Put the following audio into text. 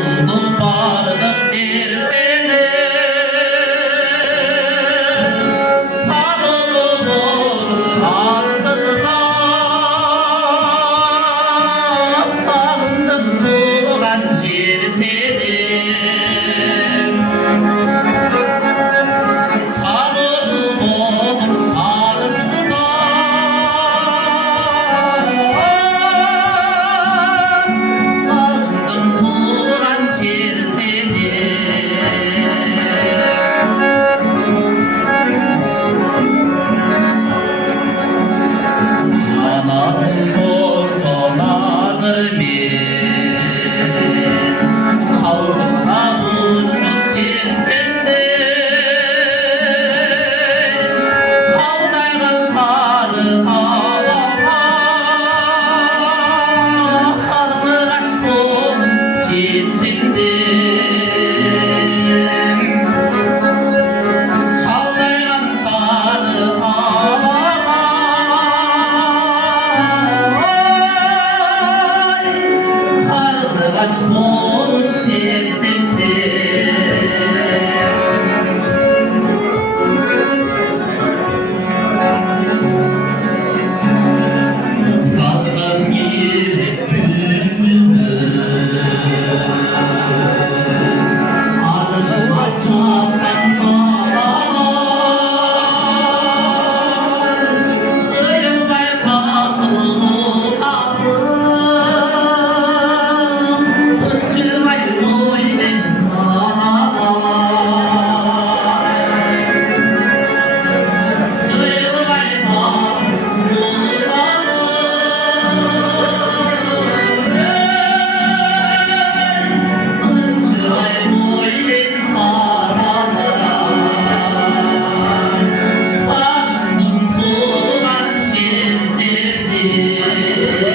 buldum vardım dersine sarılıp oldum arsızına sağındım tuğlan cer seni sarılıp oldum arsızına sağındım tuğlan cer seni kanatım bolsa nazır men kalkıp uçup jetsem de kaldaygan sarı tabağa karnıgaç bolup jetsem de kaldaygan sarı tabağa karnıgaç bolup jetsem de Bastım gibi üstüme ardıma çarpan dağlar Sıyılmay kapılım uzadım Tınçılmay boyden sanalar Sıyılmay kapılım uzadım Tınçılmay boyden sanalar Sağındım tuğlan cer seni